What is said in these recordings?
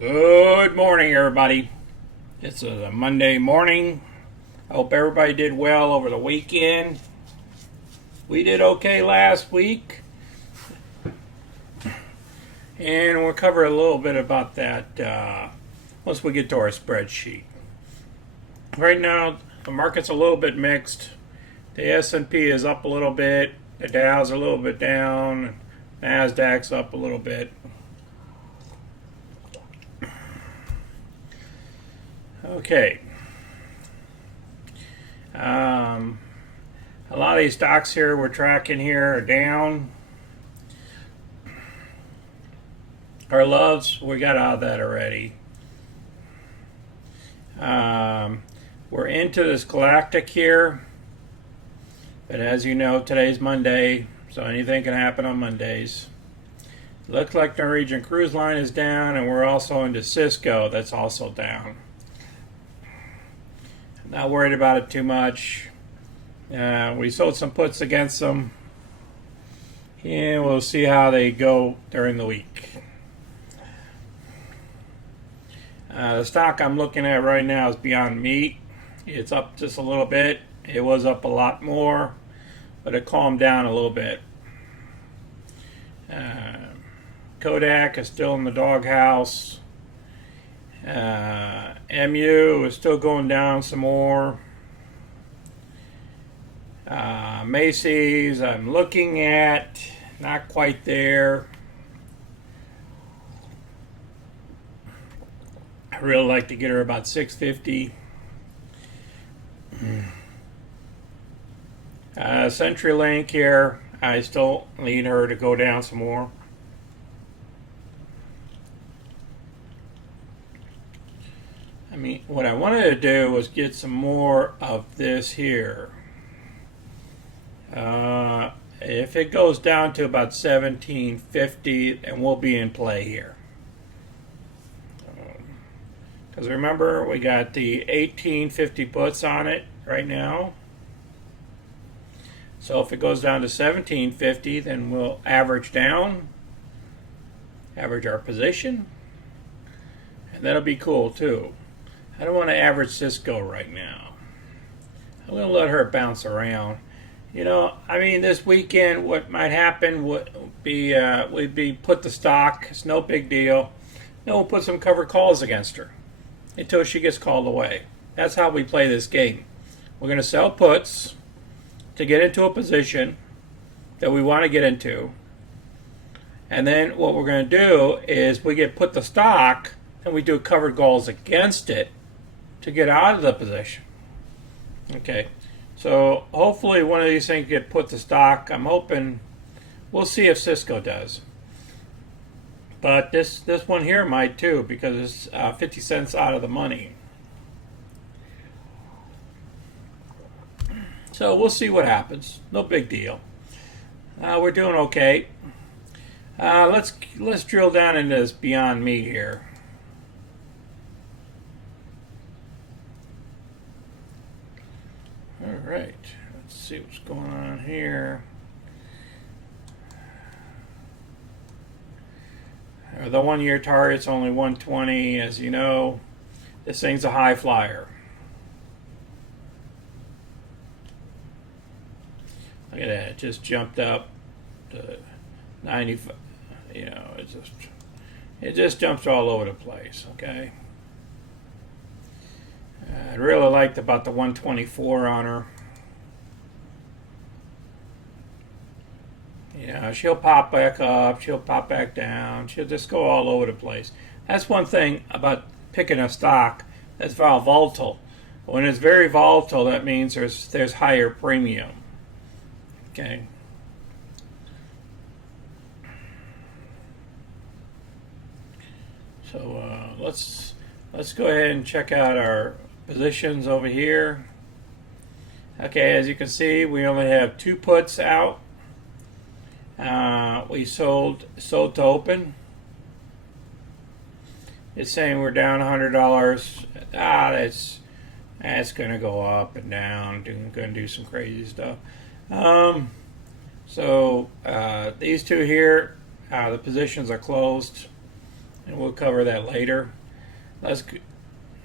Good morning, everybody. It's a Monday morning. I hope everybody did well over the weekend. We did okay last week, and we'll cover a little bit about that once we get to our spreadsheet. Right now, the market's a little bit mixed. The S&P is up a little bit. The Dow's a little bit down. Nasdaq's up a little bit. Okay. A lot of these stocks here we're tracking here are down. Our loves, we got out of that already. We're into this galactic here. But as you know, today's Monday, so anything can happen on Mondays. Looks like Norwegian Cruise Line is down, and we're also into Cisco, that's also down. Not worried about it too much. We sold some puts against them, and we'll see how they go during the week. The stock I'm looking at right now is Beyond Meat. It's up just a little bit. It was up a lot more, but it calmed down a little bit. Kodak is still in the doghouse. MU is still going down some more. Macy's I'm looking at, not quite there. I really like to get her about 650. CenturyLink here, I still need her to go down some more. I mean, what I wanted to do was get some more of this here. If it goes down to about 1750, then we'll be in play here. Because remember, we got the 1850 puts on it right now. So if it goes down to 1750, then we'll average down, average our position, and that'll be cool too. I don't want to average Cisco right now. I'm going to let her bounce around. You know, I mean, this weekend, what might happen would be we'd be put the stock. It's no big deal. Then we'll put some covered calls against her until she gets called away. That's how we play this game. We're going to sell puts to get into a position that we want to get into. And then what we're going to do is we get put the stock and we do covered calls against it to get out of the position. Okay, so hopefully one of these things get put to stock. I'm hoping, we'll see if Cisco does. But this one here might too, because it's 50 cents out of the money. So we'll see what happens. No big deal. We're doing okay. Let's drill down into this Beyond Meat here. All right, let's see what's going on here. The 1 year target's only 120, as you know. This thing's a high flyer. Look at that, it just jumped up to 95. You know, it just jumps all over the place, okay? I really liked about the 124 on her. You know, she'll pop back up, she'll pop back down, she'll just go all over the place. That's one thing about picking a stock that's volatile. When it's very volatile, that means there's higher premium. Okay. So let's go ahead and check out our positions over here. Okay, as you can see, we only have 2 puts out. We sold to open. It's saying we're down $100. That's going to go up and down. Going to do some crazy stuff. So these two here, the positions are closed. and we'll cover that later. Let's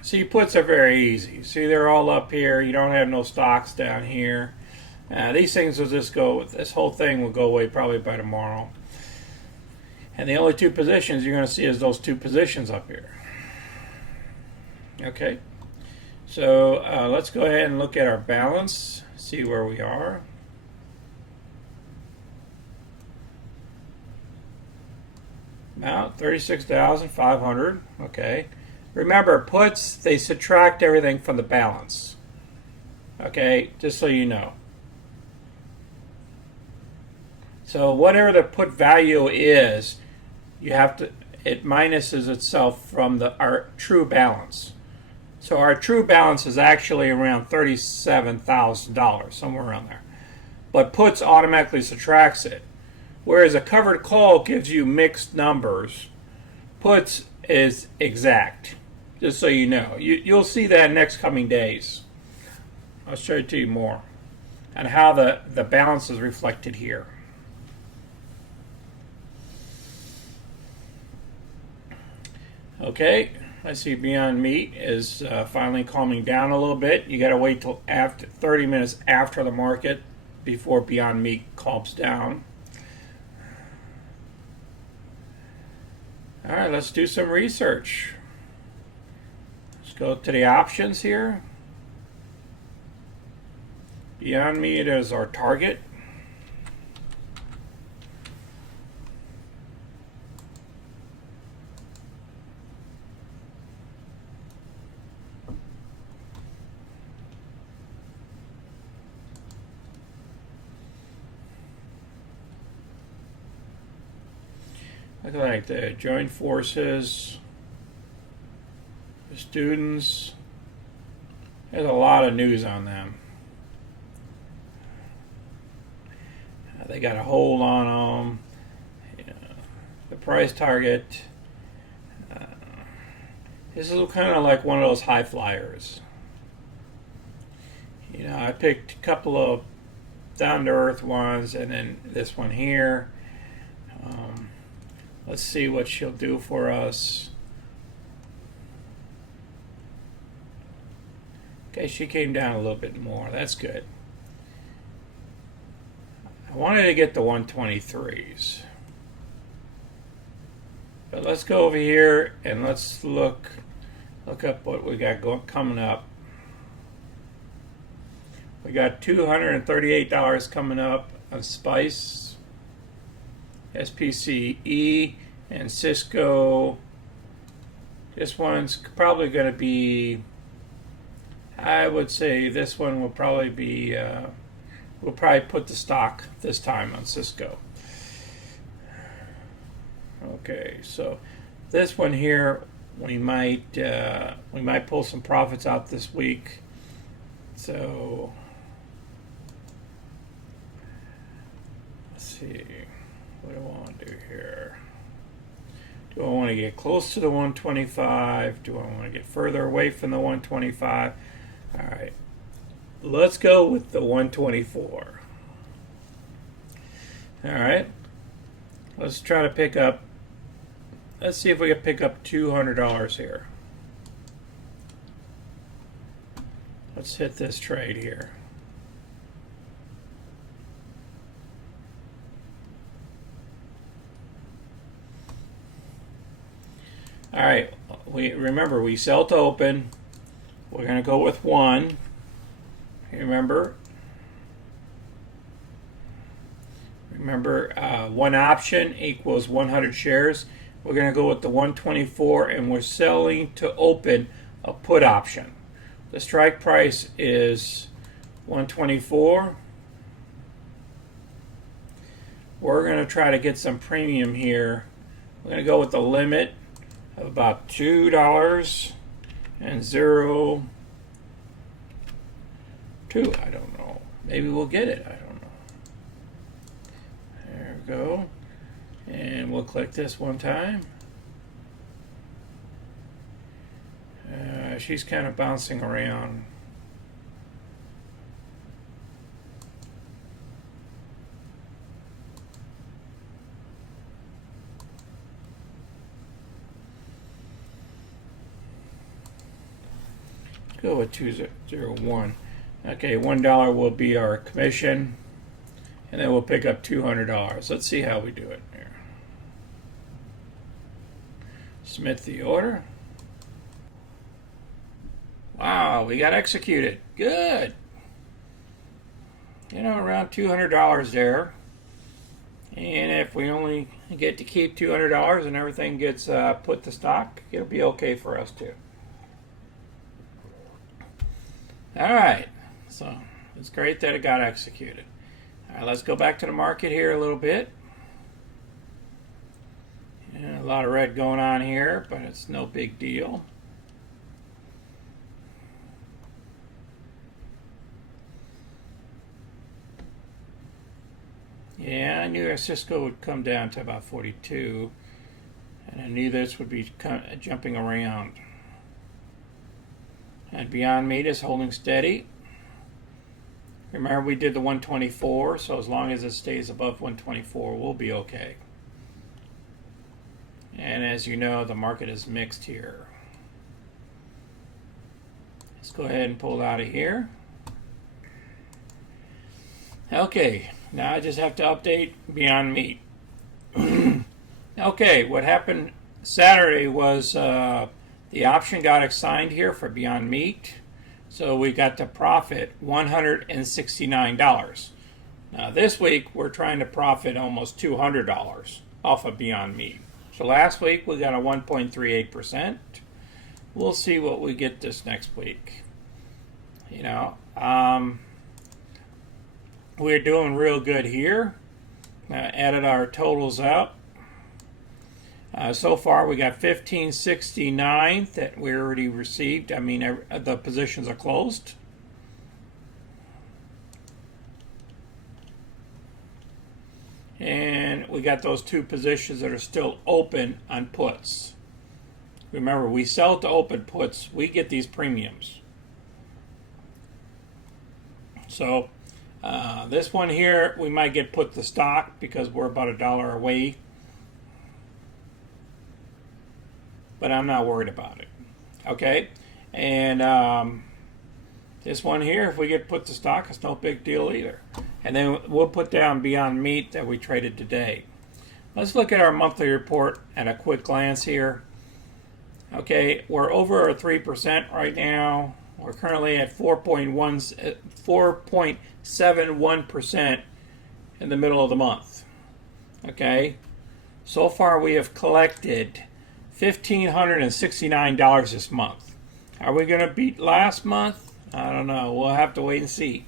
see, puts are very easy. See, they're all up here. You don't have no stocks down here. These things will just go, this whole thing will go away probably by tomorrow. And the only two positions you're going to see is those two positions up here. Okay, so let's go ahead and look at our balance, see where we are. About 36,500. Okay. Remember, puts, they subtract everything from the balance. Okay, just so you know. So whatever the put value is, you have to, it minuses itself from our true balance. So our true balance is actually around $37,000, somewhere around there. But puts automatically subtracts it. Whereas a covered call gives you mixed numbers, puts is exact. Just so you know. You'll see that in next coming days. I'll show it to you more. And how the balance is reflected here. Okay, I see Beyond Meat is finally calming down a little bit. You got to wait till after 30 minutes after the market before Beyond Meat calms down. All right, let's do some research. Let's go to the options here. Beyond Meat is our target. Look like the joint forces, the students. There's a lot of news on them. They got a hold on them. The price target. This is kind of like one of those high flyers. I picked a couple of down to earth ones, and then this one here. Let's see what she'll do for us. Okay, she came down a little bit more. That's good. I wanted to get the 123s. But let's go over here and let's look up what we got coming up. We got $238 coming up on Spice, SPCE, and Cisco. This one's probably going to be, I would say this one will probably be, we'll probably put the stock this time on Cisco. Okay, so this one here, we might pull some profits out this week. So let's see. What do I want to do here? Do I want to get close to the 125? Do I want to get further away from the 125? All right. Let's go with the 124. All right. Let's try to pick up. Let's see if we can pick up $200 here. Let's hit this trade here. All right, remember we sell to open. We're going to go with one. Remember, one option equals 100 shares. We're going to go with the 124, and we're selling to open a put option. The strike price is 124. We're going to try to get some premium here. We're going to go with the limit of about $2 and 0.2. I don't know. Maybe we'll get it. I don't know. There we go. And we'll click this one time. She's kind of bouncing around. go with 201. Okay, $1 will be our commission, and then we'll pick up $200. Let's see how we do it here. Submit the order. Wow, we got executed. Good. You know, around $200 there. And if we only get to keep $200 and everything gets put to stock, it'll be okay for us too. All right, so it's great that it got executed. All right, let's go back to the market here a little bit. Yeah, a lot of red going on here, but it's no big deal. Yeah, I knew our Cisco would come down to about 42, and I knew this would be jumping around. And Beyond Meat is holding steady. Remember, we did the 124, so as long as it stays above 124, we'll be okay. And as you know, the market is mixed here. Let's go ahead and pull out of here. Okay. Now I just have to update Beyond Meat. Okay, what happened Saturday was the option got assigned here for Beyond Meat. So we got to profit $169. Now this week we're trying to profit almost $200 off of Beyond Meat. So last week we got a 1.38%. We'll see what we get this next week. You know, we're doing real good here. Added our totals up. So far we got 1569 that we already received. I mean, the positions are closed. And we got those two positions that are still open on puts. Remember, we sell to open puts. We get these premiums. So this one here, we might get put to stock because we're about $1 away. But I'm not worried about it. Okay? And this one here, if we get put to stock, it's no big deal either. And then we'll put down Beyond Meat that we traded today. Let's look at our monthly report at a quick glance here. Okay, we're over our 3% right now. We're currently at 4.71% in the middle of the month. Okay, so far we have collected $1,569 this month. Are we going to beat last month? I don't know. We'll have to wait and see.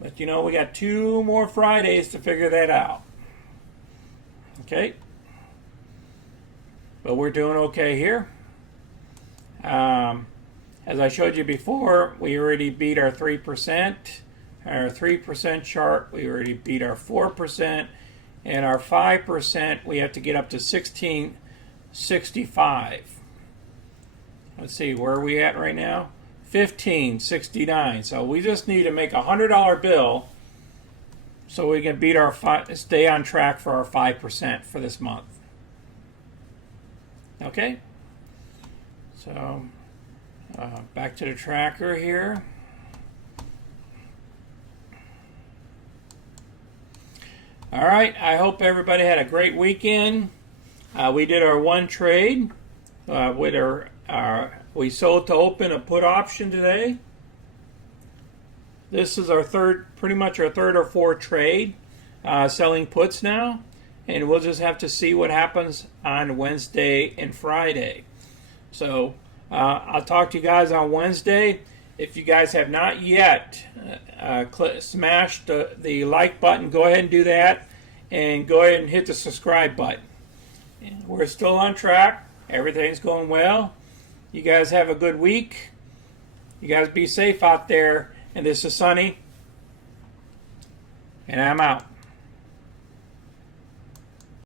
But you know, we got 2 more Fridays to figure that out. Okay, but we're doing okay here. As I showed you before, we already beat our 3%. Our 3% chart, we already beat our 4%. And our 5%, we have to get up to 1665. Let's see, where are we at right now? 1569. So we just need to make a $100 bill so we can beat our stay on track for our 5% for this month. Okay? So back to the tracker here. All right, I hope everybody had a great weekend. We did our one trade with we sold to open a put option today. This is our pretty much our third or fourth trade selling puts now, and we'll just have to see what happens on Wednesday and Friday. So I'll talk to you guys on Wednesday. If you guys have not yet smashed the like button, go ahead and do that, and go ahead and hit the subscribe button. We're still on track. Everything's going well. You guys have a good week. You guys be safe out there. And this is Sonny, and I'm out.